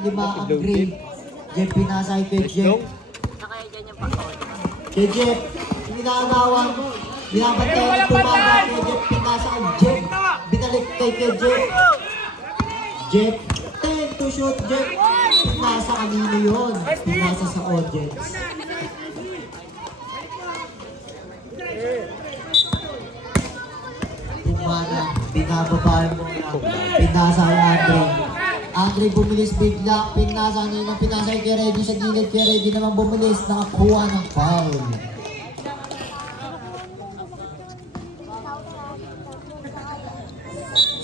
Lima ang green. Jeff pinasay kay Jeff. Kay Jeff, inaanawan. Binabantay ang tumaga kay Jeff. Pinasa ang Jeff. Binalik kay Jeff. Jeff, 10 to shoot. Jeff, pinasa kanino yun? Pinasa sa audience. Tumaga, binababa mo. Pinasa ang Andre. Andre bumilis bigla, pinasa niya, pinasa kay Reddy sa gilid, kay Reddy naman bumilis, nakakuha ng foul.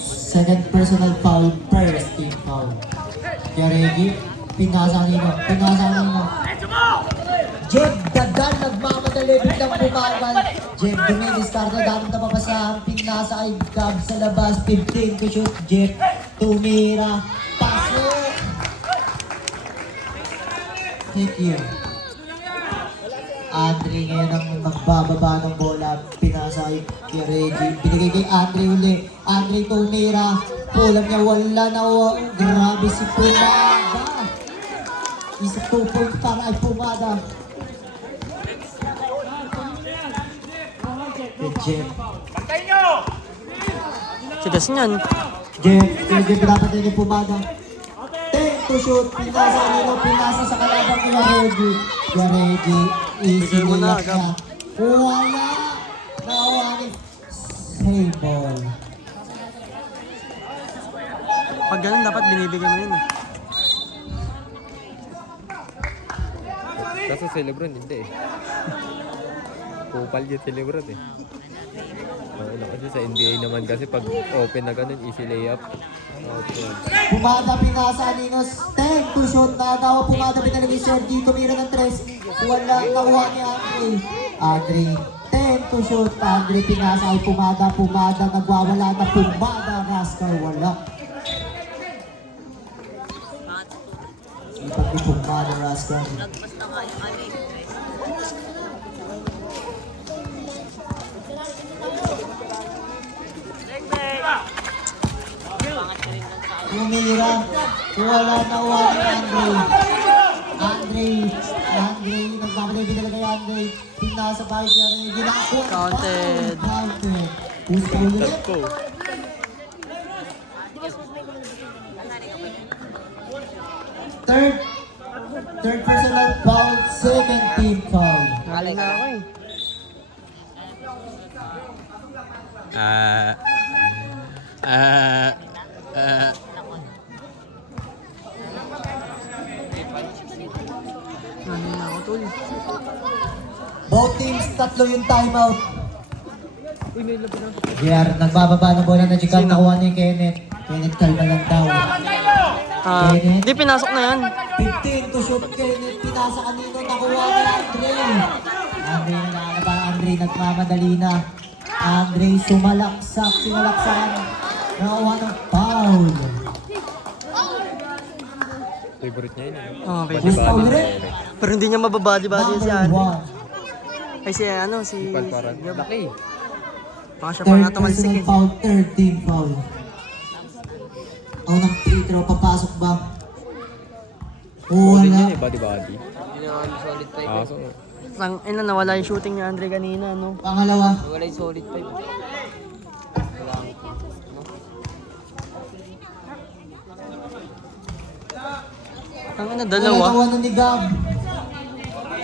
Second personal foul, first team foul. Kay Reddy, pinasa niya. Jeff Dadan, nagmamadali, biglang bumagal. Jeff dumilis, karna daming napapasahan, pinasa ay Gab sa labas, 15 to shoot. Jeff tumira. Pasok! Thank you. Andre ngayon ang magbababa ng bola. Pinasa kay Reggie. Binigay kay Andre uli. Andre tumira. Pulang niya wala na. Grabe si Pumada. Isa 2 points para ay Pumada. Kay Jeff. Sidas niyan. Jeff pinapatay ni Pumada. 10 to shoot. Pinasa nila, pinasa sa kalabang nila Reggie. Kaya Reggie, easy nila siya. Wala! Nawani. Save ball. Pag ganun, dapat binibigyan mo yun. Kaso si Lebron hindi eh. Kupal yun si Lebron eh. Kasi sa NBA naman kasi pag open na ganun, easy layup. Pumada pinasa Ninos. 10 to shoot na daw. Pumada pinasa ni Sergi. Tumira ng 3. Wala nakuha ni Andre. Andre, 10 to shoot. Andre pinasa ay Pumada. Pumada nagwawala na. Pumada Rascal wala. Ipag ni Pumada Rascal. Tumira. Wala na ni Andre. Andre. Nagmamalagi talaga kay Andre. Pinasa pa kay Andre. Ginako. Counted. Pusta ulit. Third personal foul. Second team foul. Galing na ako eh. Galing na ako tol. Both teams, tatlo yung timeout. JR, nagbababa ng bola na Jikal. Nakuha ni Kenneth. Kenneth, kalma lang daw. Di pinasok na yan. 15 to shoot. Kenneth, pinasa kanino. Nakuha ni Andre. Andre nakalaba. Andre nagmamadali na. Andre sumalaksak. Sinalaksan. Nakuha ng foul. Favorite niya yun. Oh, Pusta ulit. pero hindi niya mababody-body si Number Andre. 1. Ay si ano, si... Parang laki. Baka siya pa nga Third tumalsik personal eh. foul. Third team foul. Ang free throw. Papasok ba? Solid Wala. yan eh, body. So, Nawala yung shooting ni Andre kanina, no? Pangalawa. Wala yung solid 5. Ang dalawa. Wala ni Gab.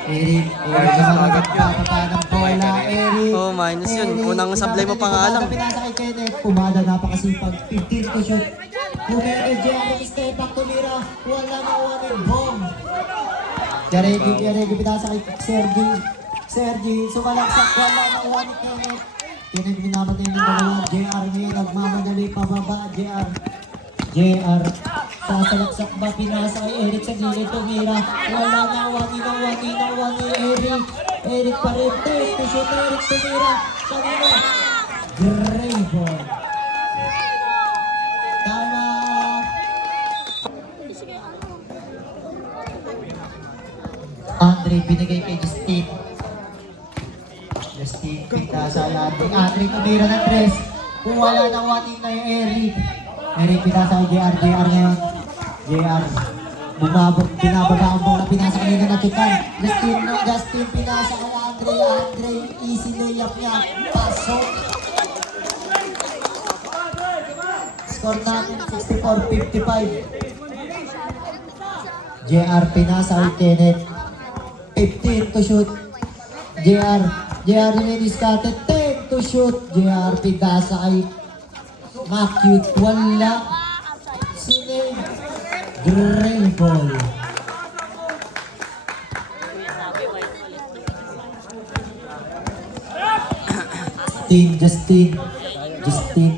Eric naman nagpapapa ng bola. Eric. Oh, minus yun. Unang sablay mo pa nga lang. Pinasa kay Kenneth. Pumada, napakasipag. 15 to shoot. Pumere, Jerry, step back, tumira. Wala na one bomb. Jerry, pinasa kay Sergi, sumalaksak. Wala na one ni Kenneth. Kenneth, binabatay ng dalawa. JR ngayon, nagmamadali pababa. JR. Sasalaksak ba, pinasa kay Eric sa gilid, tumira. Wala na, wangi na Eric. Eric pa rin, to shoot, Eric tumira. Kanina, great ball. Tama. Andre, binigay kay Justin. Pinasa kay Andre tumira ng 3. Kung wala na wangi na yung Eric. Eric pinasa kay JR ngayon. JR. Binababa ang bola, pinasa kanina na Chikan. Justin pinasa kay Andre, easy layup niya. Pasok. Score natin 64-55. JR pinasa kay Kenneth. 15 to shoot. JR remains started. 10 to shoot. JR pinasa kay Macute. Wala. Sinay. Gray ball. Justin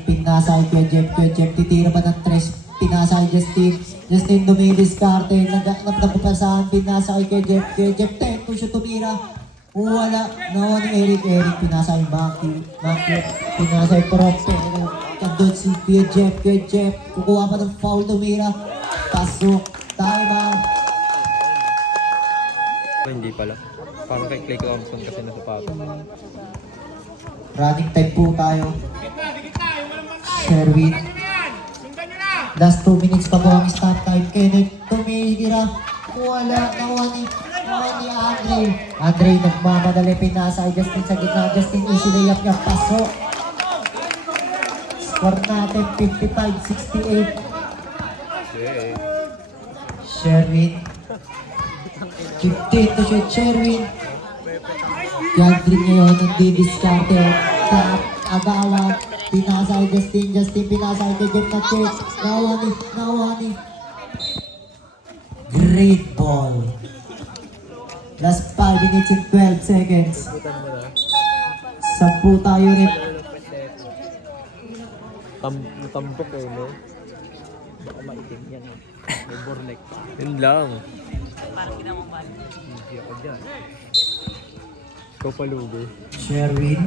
pinasa kay Jeff, titira pa ng tres, pinasa kay Justin dumidiskarte, nagpapasahan, pinasa kay Jeff, 10 to shoot, tumira, wala, nawa ni Eric, pinasa kay Matthew, pinasa kay Propero, kandun si Jeff, kukuha pa ng foul, tumira, pasok, time out. Hindi pala. Parang kay Clay Thompson kasi nasa pato. Running time po tayo. Sherwin. Last 2 minutes pa po ang stop time. Kenneth tumira. Wala. Nakuha ni Andre. Andre nagmamadali. Pinasa kay Justin sa gitna. Justin easy layup niya. Pasok. Score natin 55-68. Sherwin. 15 to shoot. Sherwin. Yandrin ngayon ang didiskarte. Tap, agawan, pinasa kay Justin, pinasa kay Jeff na check. Nawani. Great ball. Last 5 minutes and 12 seconds. 10 tayo rin. Tambok eh, no? Baka maitim yan. May borlek. Yun lang. Parang ginamang hindi ako dyan. Ikaw palugo. Sherwin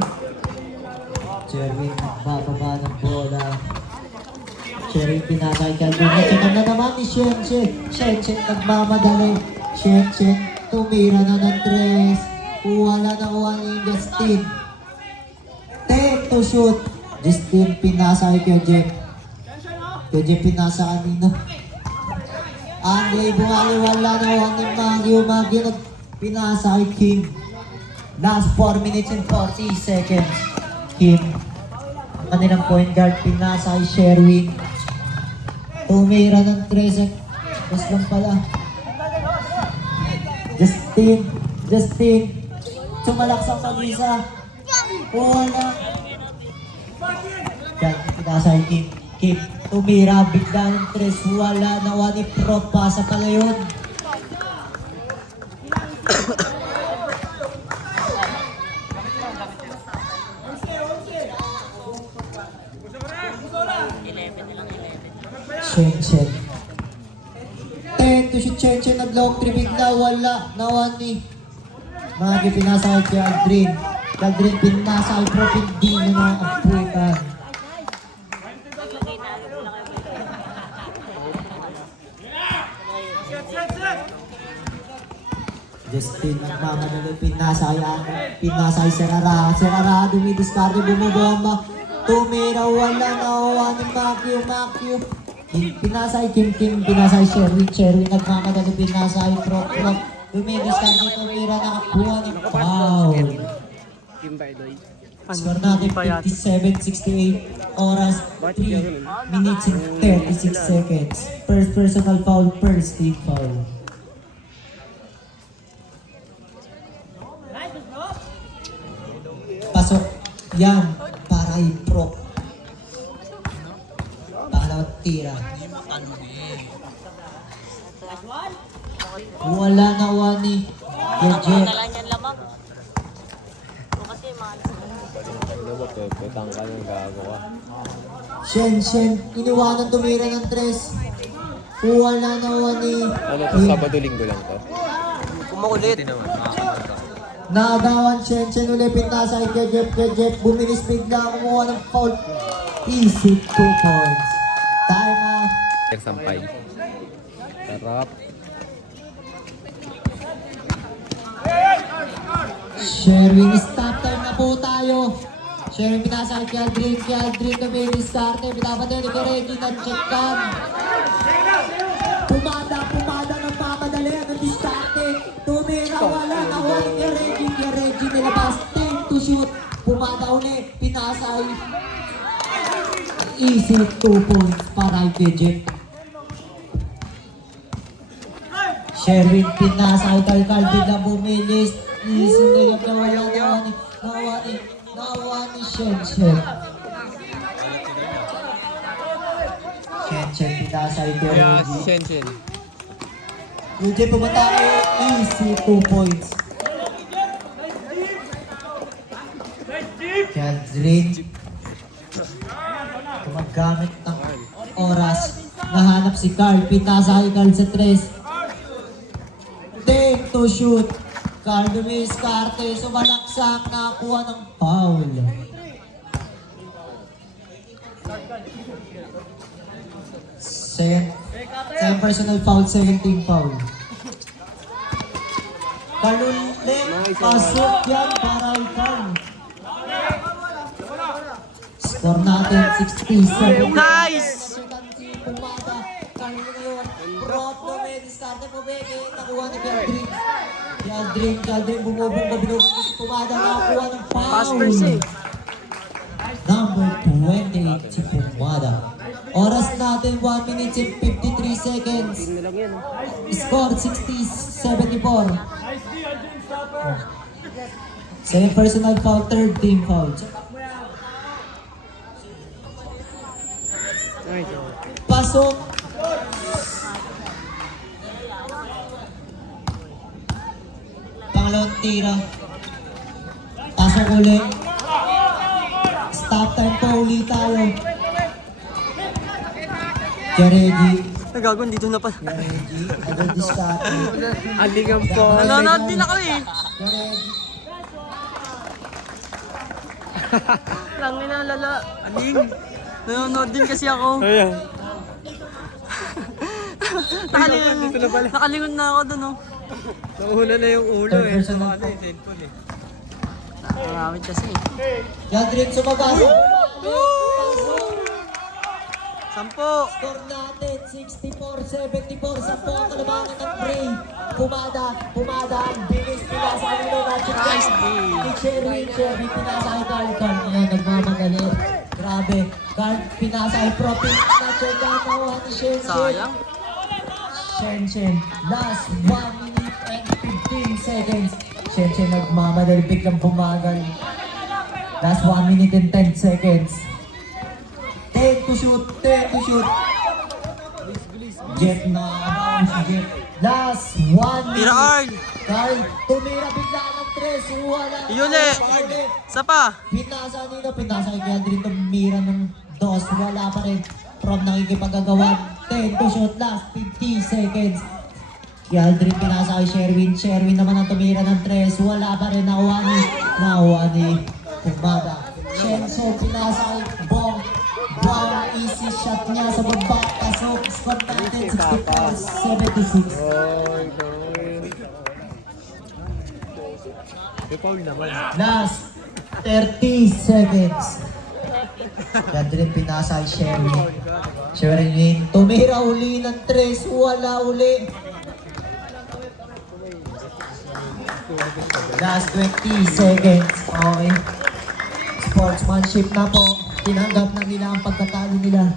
nagbababa ng bola. Sherwin pinasa kay Calvin. Nasunod na naman ni Shen nagmamadali. Shen tumira na ng tres. Wala na kuha ni Justin. 10 to shoot. Justin pinasa kay Jeff. Pinasa kanina. Andre buhali, wala na kuha ni Maggie pinasa kay Kim. Last 4 minutes and 40 seconds. Kim, ang kanilang point guard, pinasa kay Sherwin. Tumira ng 13. Mas lang pala. Justin. Sumalaksak sa isa. Wala. Yan, pinasa kay Kim. Tumira, bigla ng 3. Wala. Nawa ni Pro. Pasa pala yun. Shen. 10 to shoot. Shen nag-long 3 bigla. Wala. Nawa ni Maggie pinasa kay Aldrin pinasa kay Propin. Di na mga aputan. Justin nagmamadali, pinasa kay Serara dumidiskarte, bumubomba, tumira, wala, nakuha ni Macue, pinasa kay Kim, pinasa kay Sherwin nagmamadali, pinasa kay Prok, dumidiskarte, tumira, nakakuha ng foul. Score natin 57-68, oras 3 minutes and 36 seconds. First personal foul, first team foul. Pasok yan para kay Pro. Pangalawang tira. Wala na wani. Jeff. Petang ka yung gagawa. Shen, iniwanan tumira ng 3. Wala na wani. Ano to, Sabado-Linggo lang to? Kumukulit. Naagawan Shen ulit, pinasa kay Jeff, bumilis bigla, kumuha ng foul. Easy 2 points. Time out. Sampay. Sarap. Sherwin, stop time na po tayo. Sherwin pinasa kay Aldrin na may restart. Pinapatay ni Reggie ng check cam. Pumada ng Nakuha ni Reggie nilabas. 10 to shoot. Pumada uli. Pinasay. Easy 2 points para kay Digit. Sherwin pinasay kay Carl. Bigla bumilis. Easy na yung nawa ni Shen. Shen pinasay kay Kaya Reggie. si Shen. Reggie pumatay. Easy 2 points. Chadrin gumagamit ng oras. Nahanap si Carl. Pitasa kay Carl sa 3. 10 to shoot. Carl dumiskarte. Sumalaksak. Nakakuha ng foul. Second personal foul. Second team foul. Carl ulit. Pasok yan para kay Carl. Score natin 67. Nice! Pumada. Carl ngayon. Prop to may diskarte po Beke. Nakuha ni Caldrin bumubong kabinubong si Pumada. Nakakuha ng Pass foul. first eh. Number 28 si Pumada. Oras natin 1 minute and 53 seconds. Score 60-74. Second personal foul, third team foul. Pasok. Pangalawang tira. Pasok ulit. Stop time po ulit tayo. Jaregi. Nagagon dito na pala. Jaregi. Agad diskarte. Alingan po. Nanonood din ako eh. Jaregi. Langin na lala. Aling. Nanonood din kasi ako. Ayan. Nakalingon na ako dun oh. Nakuhula na yung ulo Third eh. personal Ano yung cellphone eh. Nakakamit kasi. Jadrin sumabasok. Sampo. Score natin 64-74 sa ang kalabangan ng break. Pumada ang bilis pinasa kanino natin. Nice D. Ni Sherwin pinasa kay Carl. Ngayon nagmamadali. Grabe. Carl pinasa kay Propin. Na-check out nakuha ni Shen. Sayang. Shen. Last 1 minute and 15 seconds. Shen nagmamadali. Biglang pumagal. Last 1 minute and 10 seconds. 10 to shoot. Jeff na si Jeff. Last 1 Tira minute. Arl. Carl, tumira bigla ng 3. Wala. Yuli. Isa pa. Pinasa kay Kendrick. Tumira ng 2. Wala pa rin. From nakikipagagawa. 10 to shoot. Last 50 seconds. Kendrick pinasa kay Sherwin. Sherwin naman ang tumira ng 3. Wala pa rin. Nakuha ni Pumada. Shen pinasa kay Bong. Easy shot niya sa baba. Pasok. Score natin 64-76. May foul naman. Last 30 seconds. Jadrin pinasa kay Sherwin. Tumira uli ng 3. Wala uli. Last 20 seconds. Okay. Sportsmanship na po. Tinanggap na nila ang pagkatalo nila.